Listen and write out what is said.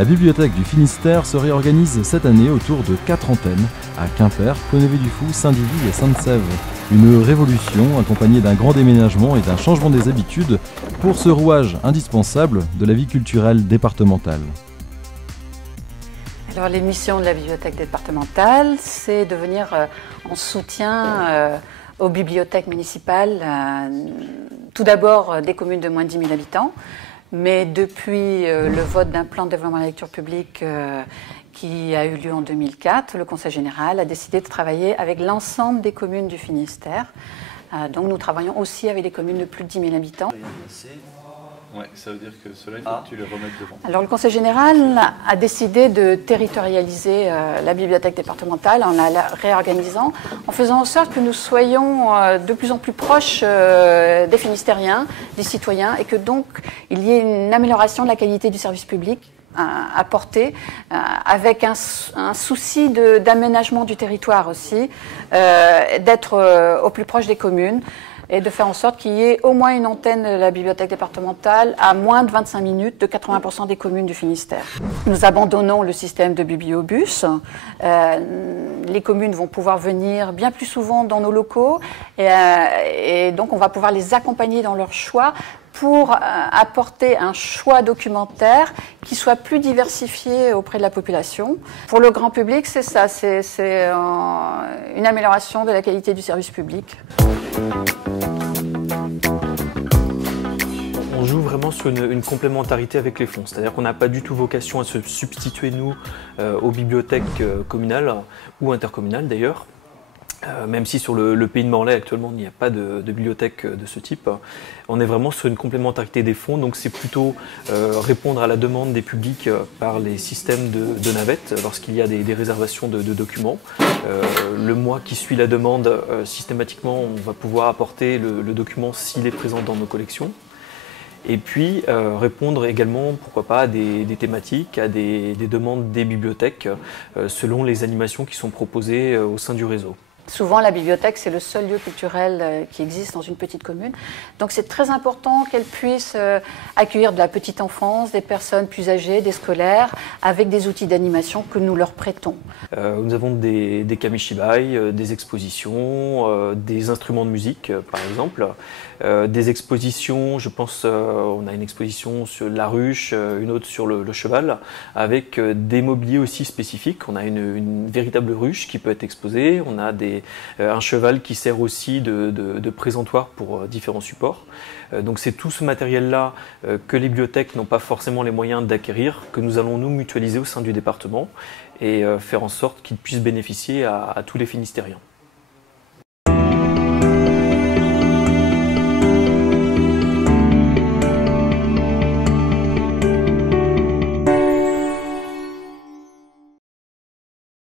La bibliothèque du Finistère se réorganise cette année autour de 4 antennes à Quimper, Poneville-du-Fou, Saint-Divy et Sainte-Sève. Une révolution accompagnée d'un grand déménagement et d'un changement des habitudes pour ce rouage indispensable de la vie culturelle départementale. Alors, les missions de la bibliothèque départementale, c'est de venir en soutien aux bibliothèques municipales, tout d'abord des communes de moins de 10 000 habitants, mais depuis le vote d'un plan de développement de la lecture publique qui a eu lieu en 2004, le Conseil général a décidé de travailler avec l'ensemble des communes du Finistère. Donc nous travaillons aussi avec des communes de plus de 10 000 habitants. Ouais, ça veut dire que cela, il faut que tu les remettes devant. Alors le Conseil général a décidé de territorialiser la bibliothèque départementale en la réorganisant, en faisant en sorte que nous soyons de plus en plus proches des Finistériens, des citoyens, et que donc il y ait une amélioration de la qualité du service public apporté, avec un souci d'aménagement du territoire aussi, d'être au plus proche des communes, et de faire en sorte qu'il y ait au moins une antenne de la bibliothèque départementale à moins de 25 minutes de 80% des communes du Finistère. Nous abandonnons le système de bibliobus. Les communes vont pouvoir venir bien plus souvent dans nos locaux et donc on va pouvoir les accompagner dans leur choix pour apporter un choix documentaire qui soit plus diversifié auprès de la population. Pour le grand public, c'est ça, c'est une amélioration de la qualité du service public. On joue vraiment sur une complémentarité avec les fonds, c'est-à-dire qu'on n'a pas du tout vocation à se substituer, nous, aux bibliothèques communales ou intercommunales d'ailleurs. Même si sur le pays de Morlaix actuellement il n'y a pas de bibliothèque de ce type, on est vraiment sur une complémentarité des fonds, donc c'est plutôt répondre à la demande des publics par les systèmes de navettes lorsqu'il y a des réservations de documents. Le mois qui suit la demande, systématiquement on va pouvoir apporter le document s'il est présent dans nos collections. Et puis répondre également, pourquoi pas, à des thématiques, à des demandes des bibliothèques selon les animations qui sont proposées au sein du réseau. Souvent, la bibliothèque, c'est le seul lieu culturel qui existe dans une petite commune. Donc, c'est très important qu'elle puisse accueillir de la petite enfance, des personnes plus âgées, des scolaires, avec des outils d'animation que nous leur prêtons. Nous avons des kamishibai, des expositions, des instruments de musique, par exemple. Des expositions, je pense, on a une exposition sur la ruche, une autre sur le cheval, avec des mobiliers aussi spécifiques. On a une véritable ruche qui peut être exposée, on a un cheval qui sert aussi de présentoir pour différents supports. Donc c'est tout ce matériel-là que les bibliothèques n'ont pas forcément les moyens d'acquérir, que nous allons nous mutualiser au sein du département et faire en sorte qu'il puisse bénéficier à tous les Finistériens.